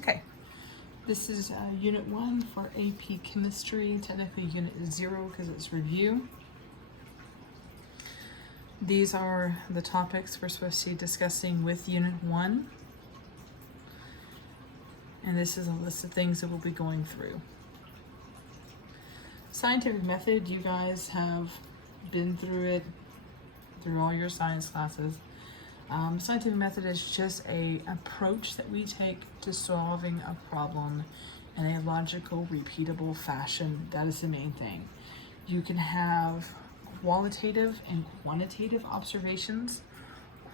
Okay, this is Unit 1 for AP Chemistry, technically Unit 0 because it's review. These are the topics we're supposed to be discussing with Unit 1. And this is a list of things that we'll be going through. Scientific method, you guys have been through it, through all your science classes. Scientific method is just an approach that we take to solving a problem in a logical, repeatable fashion. That is the main thing. You can have qualitative and quantitative observations.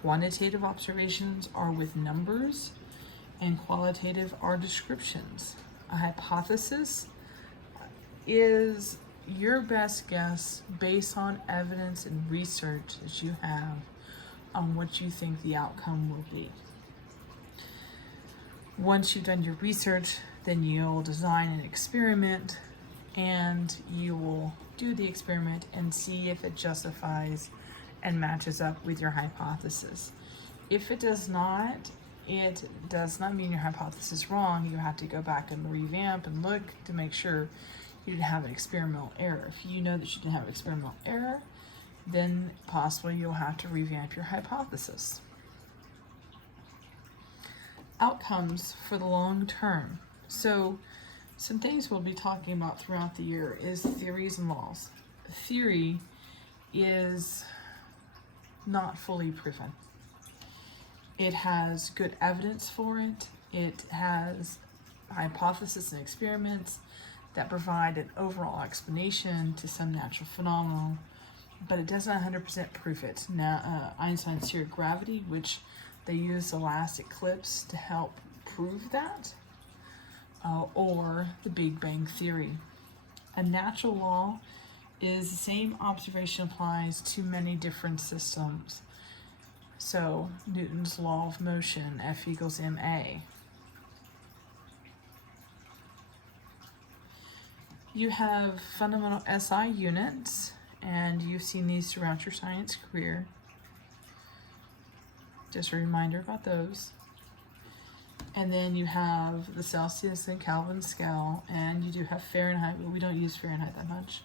Quantitative observations are with numbers, and qualitative are descriptions. A hypothesis is your best guess based on evidence and research that you have on what you think the outcome will be. Once you've done your research, then you'll design an experiment and you will do the experiment and see if it justifies and matches up with your hypothesis. If it does not mean your hypothesis is wrong. You have to go back and revamp and look to make sure you didn't have an experimental error. If you know that you didn't have an experimental error, then possibly you'll have to revamp your hypothesis. Outcomes for the long term. So some things we'll be talking about throughout the year is theories and laws. Theory is not fully proven. It has good evidence for it. It has hypotheses and experiments that provide an overall explanation to some natural phenomenon, but it doesn't 100% prove it. Now, Einstein's theory of gravity, which they use elastic clips to help prove that, or the Big Bang Theory. A natural law is the same observation applies to many different systems. So, Newton's law of motion, F equals ma. You have fundamental SI units, and you've seen these throughout your science career. Just a reminder about those. And then you have the Celsius and Kelvin scale, and you do have Fahrenheit, but we don't use Fahrenheit that much.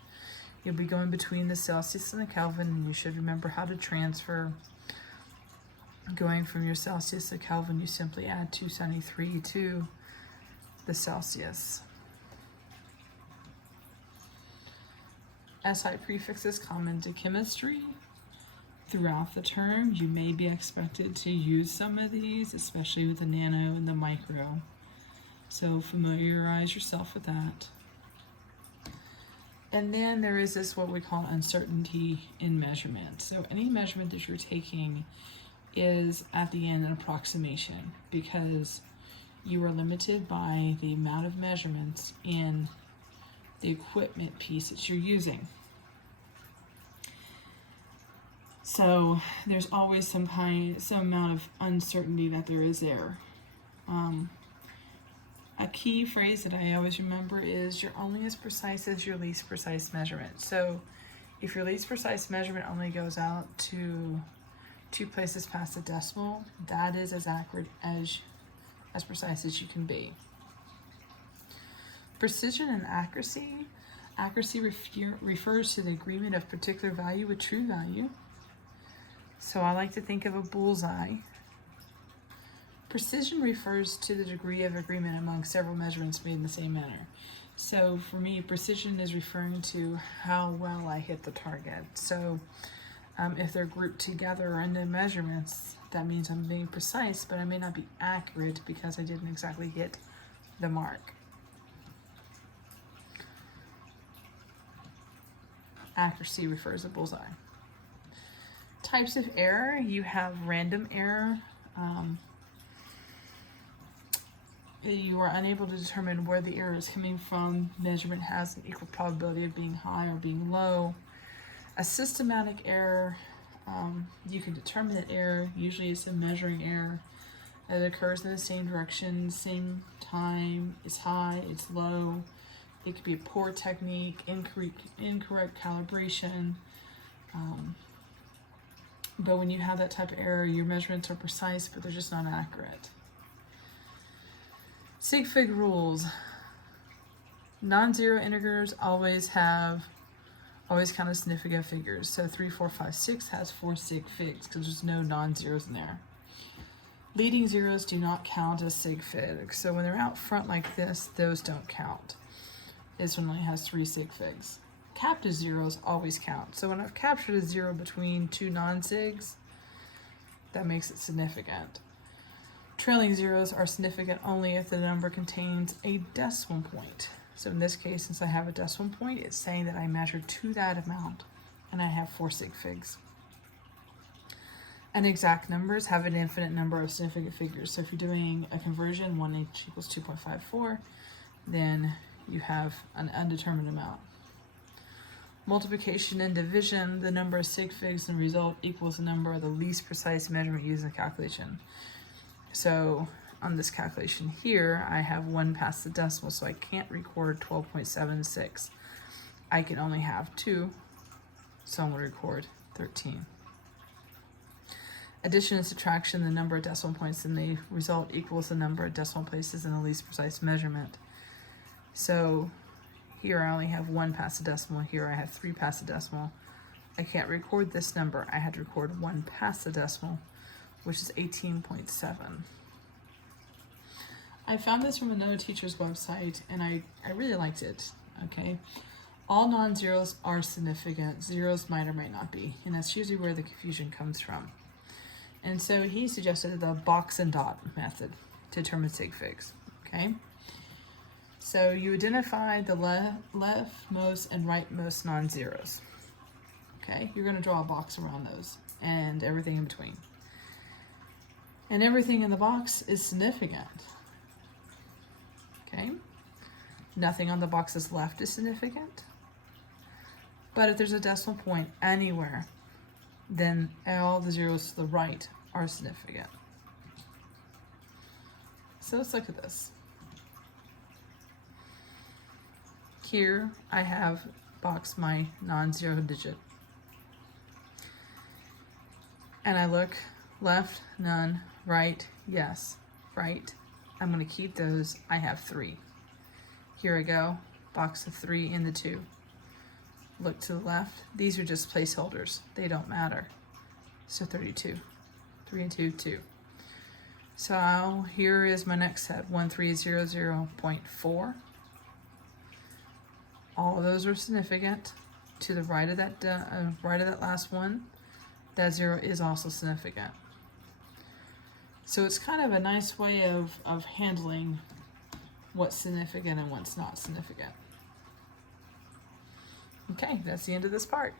You'll be going between the Celsius and the Kelvin, and you should remember how to transfer. Going from your Celsius to Kelvin, you simply add 273 to the Celsius. SI prefixes common to chemistry. Throughout the term, you may be expected to use some of these, especially with the nano and the micro. So familiarize yourself with that. And then there is this what we call uncertainty in measurement. So any measurement that you're taking is at the end an approximation because you are limited by the amount of measurements in the equipment piece that you're using. So there's always some amount of uncertainty that there is there. A key phrase that I always remember is you're only as precise as your least precise measurement. So if your least precise measurement only goes out to 2 places past the decimal, that is as accurate as precise as you can be. Precision and accuracy. Accuracy refers to the agreement of particular value with true value. So I like to think of a bullseye. Precision refers to the degree of agreement among several measurements made in the same manner. So for me, precision is referring to how well I hit the target. So if they're grouped together into measurements, that means I'm being precise, but I may not be accurate because I didn't exactly hit the mark. Accuracy refers to bullseye. Types of error, you have random error. You are unable to determine where the error is coming from. Measurement has an equal probability of being high or being low. A systematic error, you can determine that error. Usually it's a measuring error. It occurs in the same direction, same time. It's high, it's low. It could be a poor technique, incorrect calibration. But when you have that type of error, your measurements are precise, but they're just not accurate. Sig fig rules. Non-zero integers always count as significant figures. So 3, 4, 5, 6 has 4 sig figs because there's no non-zeros in there. Leading zeros do not count as sig figs. So when they're out front like this, those don't count. This one only has 3 sig figs. Captive zeros always count. So when I've captured a zero between two non-sigs, that makes it significant. Trailing zeros are significant only if the number contains a decimal point. So in this case, since I have a decimal point, it's saying that I measured to that amount, and I have 4 sig figs. And exact numbers have an infinite number of significant figures. So if you're doing a conversion, 1 equals 2.54, then you have an undetermined amount. Multiplication and division, the number of sig figs in the result equals the number of the least precise measurement used in the calculation. So on this calculation here, I have 1 past the decimal, so I can't record 12.76. I can only have 2, so I'm going to record 13. Addition and subtraction, the number of decimal points in the result equals the number of decimal places in the least precise measurement. So here I only have 1 past the decimal, here I have 3 past the decimal. I can't record this number, I had to record 1 past the decimal, which is 18.7. I found this from another teacher's website, and I really liked it, okay? All non-zeros are significant. Zeros might or might not be, and that's usually where the confusion comes from. And so he suggested the box and dot method to determine sig figs, okay? So you identify the leftmost and rightmost non-zeros, okay? You're going to draw a box around those and everything in between. And everything in the box is significant. Okay, nothing on the box's left is significant, but if there's a decimal point anywhere, then all the zeros to the right are significant. So let's look at this. Here I have boxed my non-zero digit, and I look left, none, right, yes, right. I'm going to keep those. I have 3. Here I go, box of 3 in the 2. Look to the left. These are just placeholders. They don't matter. So 32. 3 and 2, 2. So here is my next set, 1300.4. All of those are significant. To the right of that last one, that 0 is also significant. So it's kind of a nice way of handling what's significant and what's not significant. Okay, that's the end of this part.